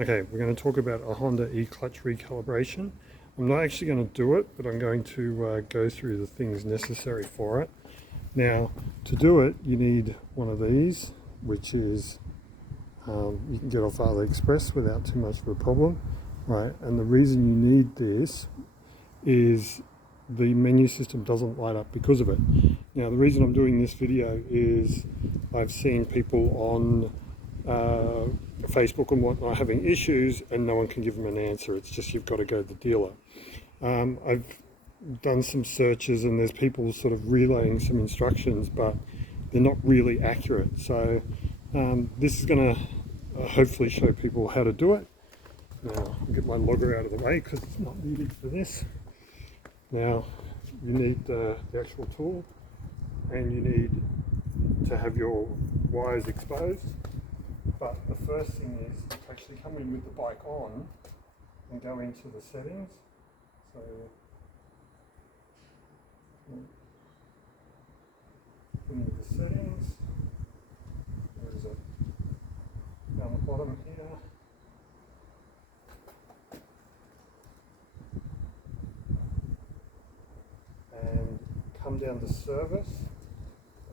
Okay, we're going to talk about a Honda E-Clutch recalibration. I'm not actually going to do it, but I'm going to go through the things necessary for it. Now, to do it, you need one of these, which is you can get off AliExpress without too much of a problem, right? And the reason you need this is the menu system doesn't light up because of it. Now, the reason I'm doing this video is I've seen people on Facebook and whatnot having issues and no one can give them an answer. It's just you've got to go to the dealer. I've done some searches and there's people sort of relaying some instructions, but they're not really accurate. So this is going to hopefully show people how to do it. Now I'll get my logger out of the way because it's not needed for this. Now you need the actual tool and you need to have your wires exposed. But the first thing is to actually come in with the bike on and go into the settings. So into the settings, where is it? Down the bottom here. And come down to service.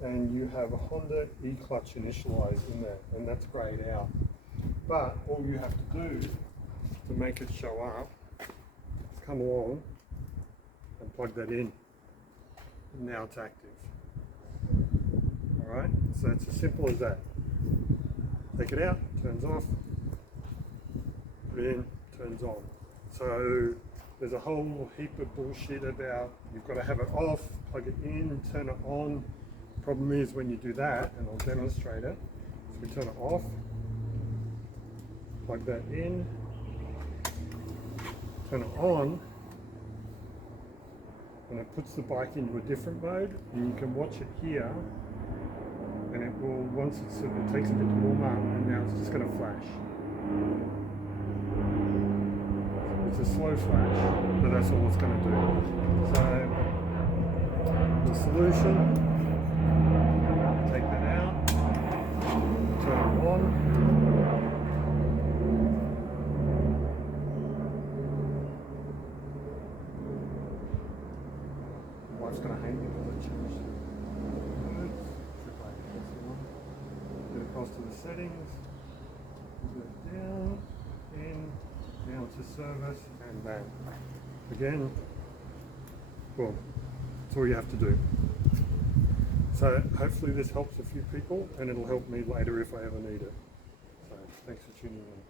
And you have a Honda E-Clutch Initialized in there, and that's grayed out. But all you have to do to make it show up is come along and plug that in. And now it's active. Alright, so it's as simple as that. Take it out, turns off, put it in, turns on. So there's a whole heap of bullshit about you've got to have it off, plug it in, turn it on. Problem is when you do that, and I'll demonstrate it. So we turn it off, plug that in, turn it on, and it puts the bike into a different mode, and you can watch it here, and it will, once it takes a bit to warm up, and now it's just going to flash. It's a slow flash, but that's all it's going to do. So the solution, take that out, turn it on, my wife's going to hate me because I changed it. Get across to the settings, go down, in, down to service, and bang. Again, boom. That's all you have to do. So hopefully this helps a few people and it'll help me later if I ever need it. So thanks for tuning in.